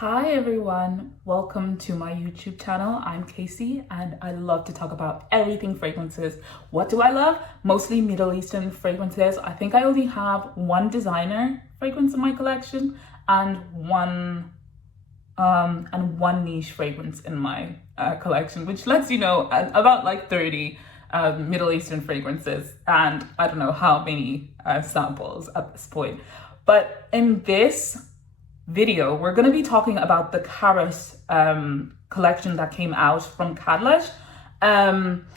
Hi everyone, welcome to my YouTube channel. I'm Casey and I love to talk about everything fragrances. What do I love? Mostly Middle Eastern fragrances. I think I only have one designer fragrance in my collection and one niche fragrance in my collection, which lets you know about like 30 Middle Eastern fragrances and I don't know how many samples at this point. But in this video, we're going to be talking about the Karus collection that came out from Khadlaj.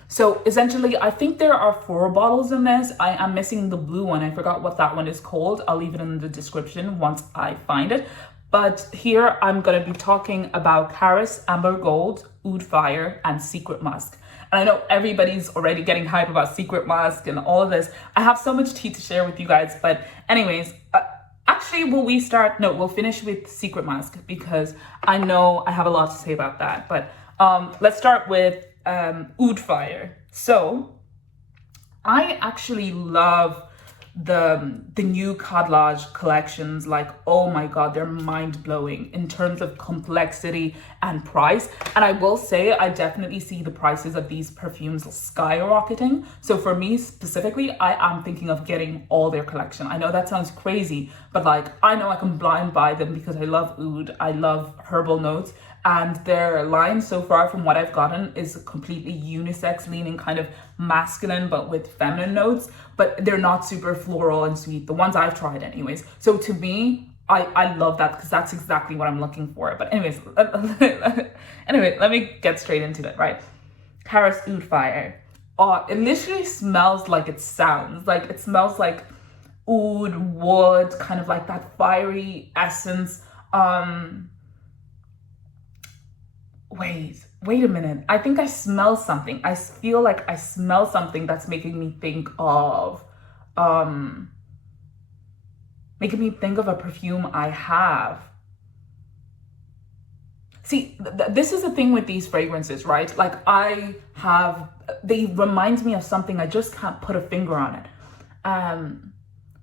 So essentially, I think there are 4 bottles in this. I am missing the blue one. I forgot what that one is called. I'll leave it in the description once I find it. But here I'm going to be talking about Karus, Amber Gold, Oud Fire, and Secret Musk. And I know everybody's already getting hype about Secret Musk and all of this. I have so much tea to share with you guys. But anyways, actually, we'll finish with Secret Musk because I know I have a lot to say about that. But let's start with Oud Fire. So I actually love the new Khadlaj collections. Like, oh my god, they're mind-blowing in terms of complexity and price. And I will say I definitely see the prices of these perfumes skyrocketing. So for me specifically, I am thinking of getting all their collection. I know that sounds crazy, but like I know I can blind buy them because I love oud, I love herbal notes, and their line so far from what I've gotten is completely unisex, leaning kind of masculine but with feminine notes, but they're not super floral and sweet, the ones I've tried anyways. So to me, I love that because that's exactly what I'm looking for. But anyways, let me get straight into it, right? Karus Oud Fire. It literally smells like it sounds. Like it smells like oud, wood, kind of like that fiery essence. Wait a minute. I think I smell something. I feel like I smell something that's making me think of a perfume I have. See, this is the thing with these fragrances, right? Like they remind me of something. I just can't put a finger on it.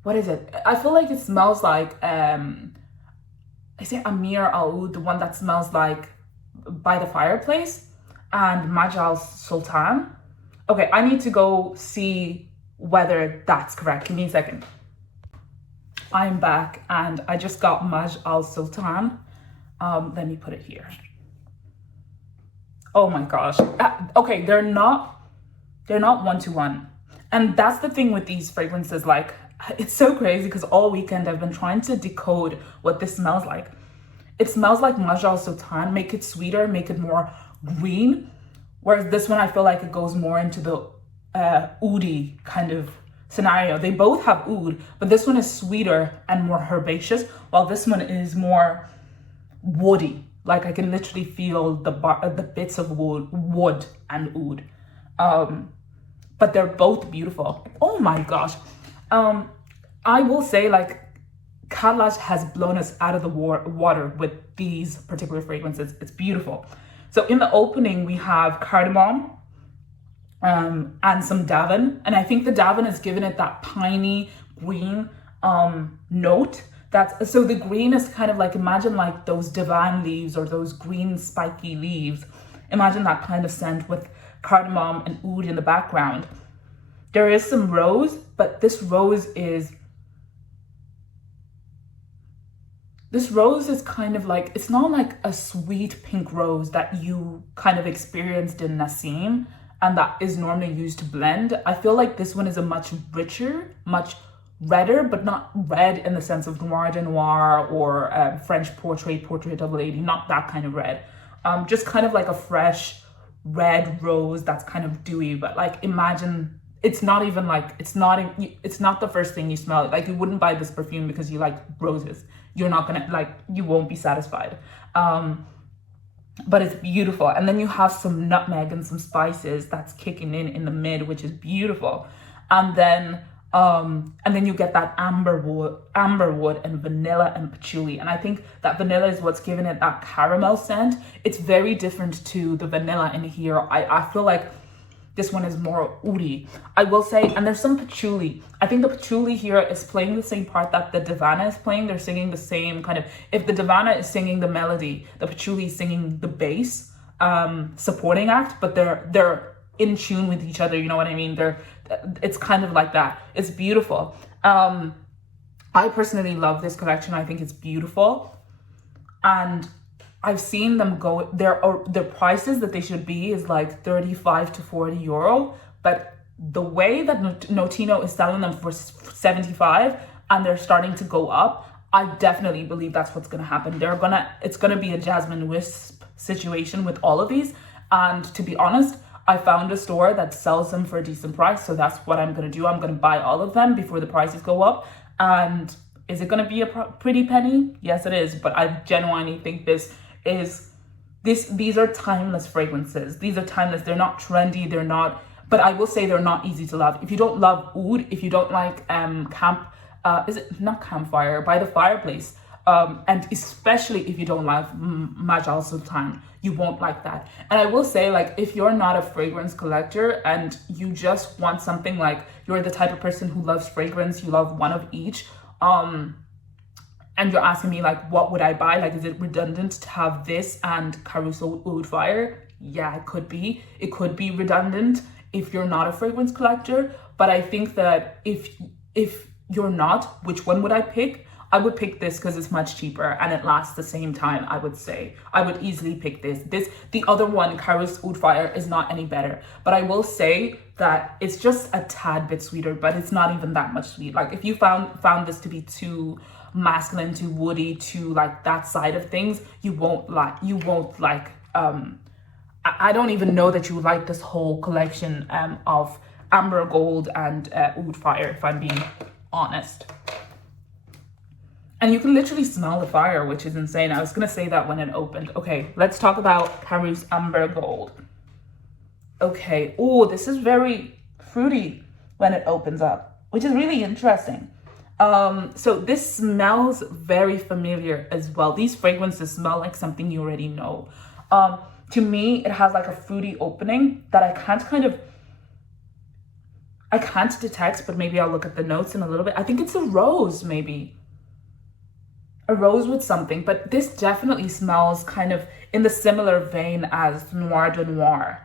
What is it? I feel like it smells like, is it Amir Al-Oud, the one that smells like By the Fireplace, and Majal Sultan? Okay, I need to go see whether that's correct. Give me a second. I'm back and I just got Maj Al Sultan. Let me put it here. Oh my gosh. Okay, they're not 1-to-1. And that's the thing with these fragrances. Like, it's so crazy because all weekend I've been trying to decode what this smells like. It smells like Maj Al Sultan. Make it sweeter, make it more green. Whereas this one, I feel like it goes more into the oudi kind of scenario. They both have oud, but this one is sweeter and more herbaceous, while this one is more woody. Like I can literally feel the bits of wood and oud. But they're both beautiful. Oh my gosh. I will say, like, Khadlaj has blown us out of the water with these particular fragrances. It's beautiful. So in the opening, we have cardamom and some davin. And I think the davin has given it that piney green note. So the green is kind of like, imagine like those divan leaves or those green spiky leaves. Imagine that kind of scent with cardamom and oud in the background. There is some rose, but this rose is kind of like, it's not like a sweet pink rose that you kind of experienced in Nassim and that is normally used to blend. I feel like this one is a much richer, much redder, but not red in the sense of noir de noir or French portrait of a lady, not that kind of red. Just kind of like a fresh red rose that's kind of dewy, but like imagine, it's not the first thing you smell. Like you wouldn't buy this perfume because you like roses. You're not gonna, like, you won't be satisfied. But it's beautiful. And then you have some nutmeg and some spices that's kicking in the mid, which is beautiful. And then you get that amber wood and vanilla and patchouli. And I think that vanilla is what's giving it that caramel scent. It's very different to the vanilla in here. I feel like This one is more oudy, I will say. And there's some patchouli. I think the patchouli here is playing the same part that the Divana is playing. They're singing the same kind of, if the Divana is singing the melody, the patchouli is singing the bass, supporting act, but they're in tune with each other, you know what I mean? It's kind of like that. It's beautiful. I personally love this collection. I think it's beautiful. And I've seen them go, their prices that they should be is like 35 to 40 euro. But the way that Notino is selling them for 75 and they're starting to go up, I definitely believe that's what's going to happen. It's going to be a Jasmine Wisp situation with all of these. And to be honest, I found a store that sells them for a decent price. So that's what I'm going to do. I'm going to buy all of them before the prices go up. And is it going to be a pretty penny? Yes, it is. But I genuinely think these are timeless fragrances. These are timeless. They're not trendy. They're not, but I will say they're not easy to love. If you don't love oud, if you don't like is it not campfire, by the fireplace, and especially if you don't like Majal Sultan, you won't like that. And I will say, like, if you're not a fragrance collector and you just want something, like you're the type of person who loves fragrance, you love one of each, and you're asking me, like, what would I buy? Like, is it redundant to have this and Karus Oud Fire? Yeah, it could be. It could be redundant if you're not a fragrance collector. But I think that if you're not, which one would I pick? I would pick this because it's much cheaper and it lasts the same time, I would say. I would easily pick this. The other one, Karus Oud Fire, is not any better. But I will say that it's just a tad bit sweeter, but it's not even that much sweet. Like, if you found this to be too masculine, too woody, too like that side of things, you won't like I don't even know that you would like this whole collection of Amber Gold and Oud Fire, if I'm being honest. And you can literally smell the fire, which is insane. I was gonna say that when it opened. Okay, let's talk about Karus Amber Gold. Okay, oh, this is very fruity when it opens up, which is really interesting. So this smells very familiar as well. These fragrances smell like something you already know. To me, it has like a fruity opening that I can't detect, but maybe I'll look at the notes in a little bit. I think it's a rose, maybe. A rose with something, but this definitely smells kind of in the similar vein as Noir de Noir.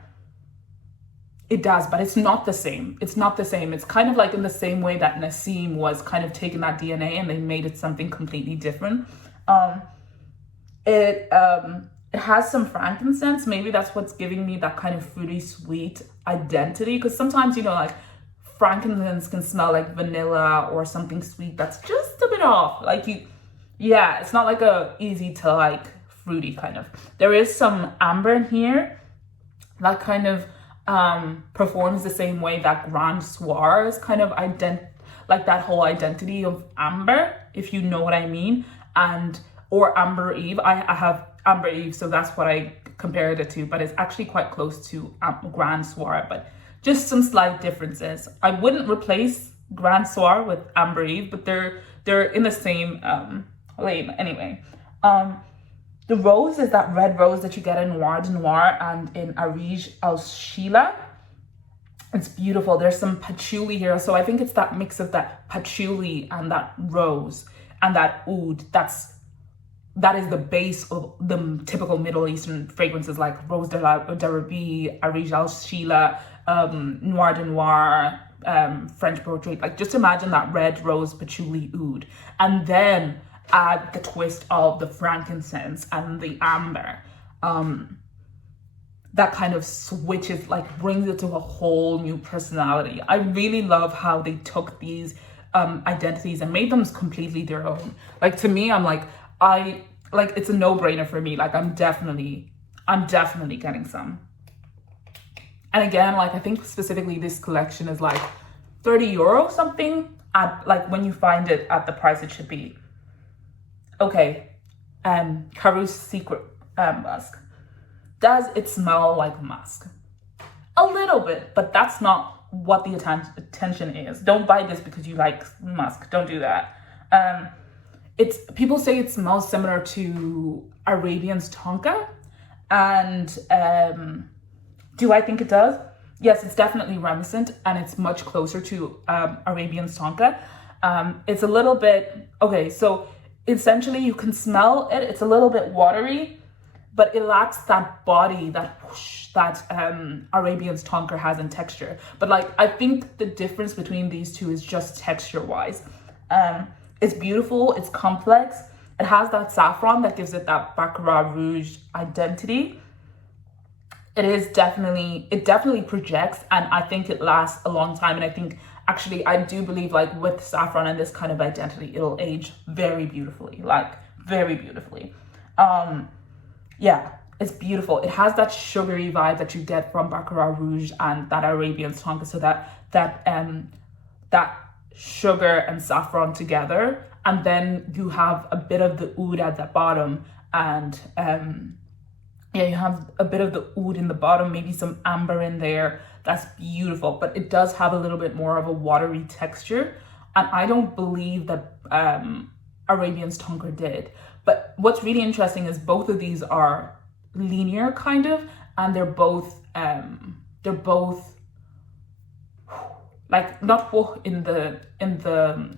It does, but it's not the same. It's not the same. It's kind of like in the same way that Nassim was kind of taking that DNA and they made it something completely different. It has some frankincense. Maybe that's what's giving me that kind of fruity sweet identity, because sometimes, you know, like frankincense can smell like vanilla or something sweet that's just a bit off. Yeah, it's not like a easy to like fruity kind of. There is some amber in here that kind of performs the same way that Grand Soir is kind of like that whole identity of amber, if you know what I mean. Or Amber Eve. I have Amber Eve, so that's what I compared it to, but it's actually quite close to Grand Soir, but just some slight differences. I wouldn't replace Grand Soir with Amber Eve, but they're in the same lane anyway. The rose is that red rose that you get in Noir de Noir and in Arij Al Sheila. It's beautiful. There's some patchouli here, so I think it's that mix of that patchouli and that rose and that oud. That is the base of the typical Middle Eastern fragrances like Rose de Rabi, Arij Al Sheila, Noir de Noir, French Portrait. Like, just imagine that red rose patchouli oud, and then add the twist of the frankincense and the amber. That kind of switches, like, brings it to a whole new personality. I really love how they took these identities and made them completely their own. Like, to me, I'm like, it's a no-brainer for me. Like, I'm definitely getting some. And again, like, I think specifically this collection is like 30 euro something at, like, when you find it at the price it should be. Okay, Karus Secret Musk. Does it smell like musk? A little bit, but that's not what the attention is. Don't buy this because you like musk. Don't do that. People say it smells similar to Arabian's Tonka, and do I think it does? yes, it's definitely reminiscent, and it's much closer to Arabian's Tonka. It's a little bit, okay, so essentially you can smell it. It's a little bit watery, but it lacks that body, that whoosh, that Arabian's Tonka has in texture. But like, I think the difference between these two is just texture-wise. It's beautiful, it's complex. It has that saffron that gives it that Baccarat Rouge identity. It definitely projects, and I think it lasts a long time. And I think actually, I do believe like with saffron and this kind of identity, it'll age very beautifully, like very beautifully. Yeah, it's beautiful. It has that sugary vibe that you get from Baccarat Rouge and that Arabian Tonka. So that sugar and saffron together, and then you have a bit of the oud at the bottom, and yeah, you have a bit of the oud in the bottom, maybe some amber in there. That's beautiful, but it does have a little bit more of a watery texture, and I don't believe that Arabian's Tonka did. But what's really interesting is both of these are linear kind of, and they're both like not in the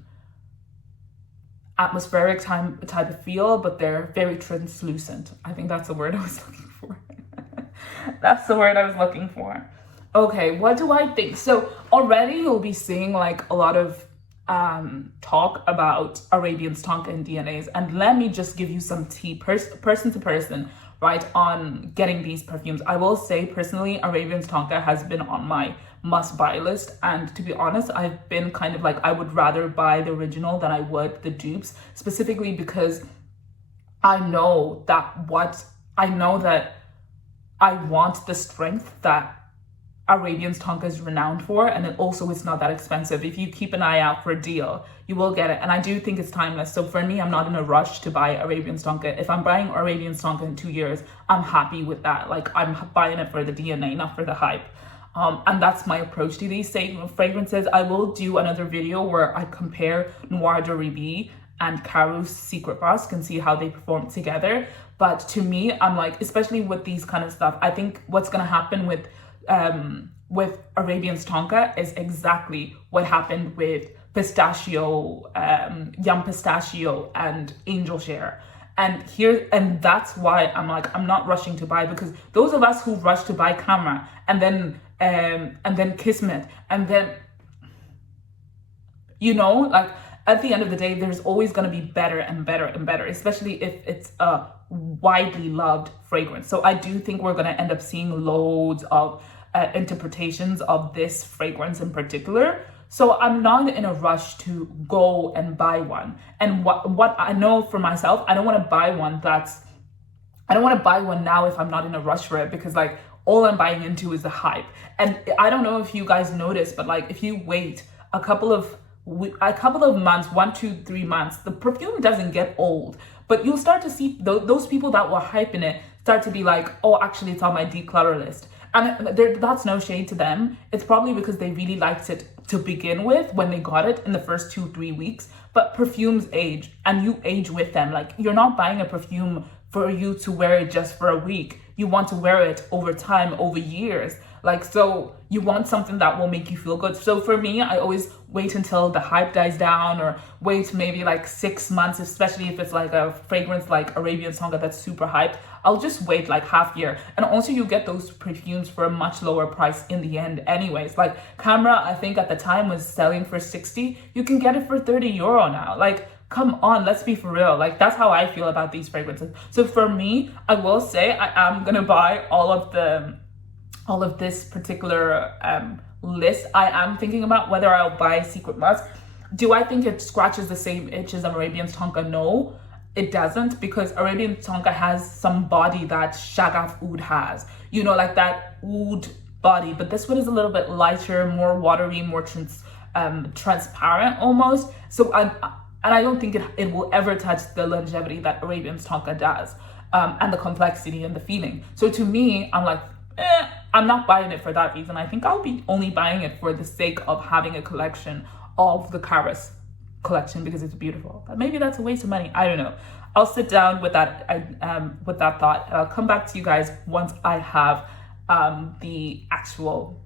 atmospheric type of feel, but they're very translucent. I think that's the word I was looking for. That's the word I was looking for. Okay, what do I think? So already you'll be seeing like a lot of talk about Arabian's Tonka and DNAs, and let me just give you some tea person to person, right, on getting these perfumes. I will say personally, Arabian's Tonka has been on my must buy list, and to be honest, I've been kind of like, I would rather buy the original than I would the dupes, specifically because I know that I want the strength that Arabian's Tonka is renowned for, and it also is not that expensive. If you keep an eye out for a deal, you will get it. And I do think it's timeless. So for me, I'm not in a rush to buy Arabian's Tonka. If I'm buying Arabian's Tonka in 2 years, I'm happy with that. Like, I'm buying it for the DNA, not for the hype. And that's my approach to these fragrances. I will do another video where I compare Noir de Ribi and Karus Secret Musk and see how they perform together. But to me, I'm like, especially with these kind of stuff, I think what's going to happen with Arabian's Tonka is exactly what happened with Pistachio, Yum Pistachio, and Angel Share. And that's why I'm like, I'm not rushing to buy, because those of us who rush to buy Camera and then Kismet, and then, you know, like at the end of the day, there's always going to be better and better and better, especially if it's a widely loved fragrance. So I do think we're going to end up seeing loads of interpretations of this fragrance in particular. So I'm not in a rush to go and buy one. And what I know for myself, I don't want to buy one now if I'm not in a rush for it, because like all I'm buying into is the hype. And I don't know if you guys notice, but like if you wait a couple of months, 1, 2, 3 months, the perfume doesn't get old. But you'll start to see those people that were hyping it start to be like, oh, actually it's on my declutter list. And that's no shade to them. It's probably because they really liked it to begin with when they got it in the first 2-3 weeks. But perfumes age, and you age with them. Like, you're not buying a perfume for you to wear it just for a week. You want to wear it over time, over years. Like, so you want something that will make you feel good. So for me, I always wait until the hype dies down, or wait maybe like 6 months, especially if it's like a fragrance like Arabian Tonka that's super hyped. I'll just wait like half year. And also you get those perfumes for a much lower price in the end anyways. Like Camera, I think at the time was selling for 60. You can get it for 30 euro now. Like, come on, let's be for real. Like, that's how I feel about these fragrances. So for me, I will say I am gonna buy all of this particular list. I am thinking about whether I'll buy Secret Musk. Do I think it scratches the same itch as Arabian Tonka? No, it doesn't, because Arabian Tonka has some body that Shagaf Oud has. You know, like that oud body. But this one is a little bit lighter, more watery, more transparent almost. So I don't think it will ever touch the longevity that Arabian Tonka does, and the complexity and the feeling. So to me, I'm like, I'm not buying it for that reason. I think I'll be only buying it for the sake of having a collection of the Karus collection because it's beautiful. But maybe that's a waste of money. I don't know. I'll sit down with that thought, and I'll come back to you guys once I have the actual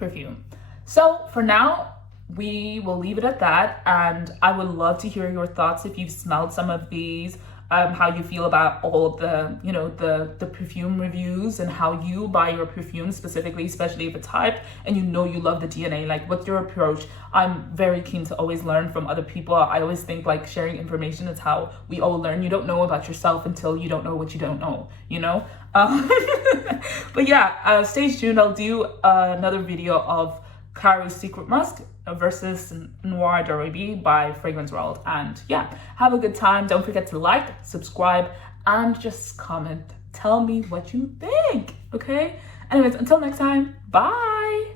perfume. So for now, we will leave it at that, and I would love to hear your thoughts if you've smelled some of these, how you feel about all of the, you know, the perfume reviews, and how you buy your perfume specifically, especially if it's hyped and you know you love the DNA. Like, what's your approach? I'm very keen to always learn from other people. I always think like sharing information is how we all learn. You don't know about yourself until you don't know what you don't know, you know? But yeah, stay tuned. I'll do another video of Karus Secret Musk versus Noir d'Arabie by Fragrance World. And yeah, have a good time. Don't forget to like, subscribe, and just comment. Tell me what you think, okay? Anyways, until next time, bye.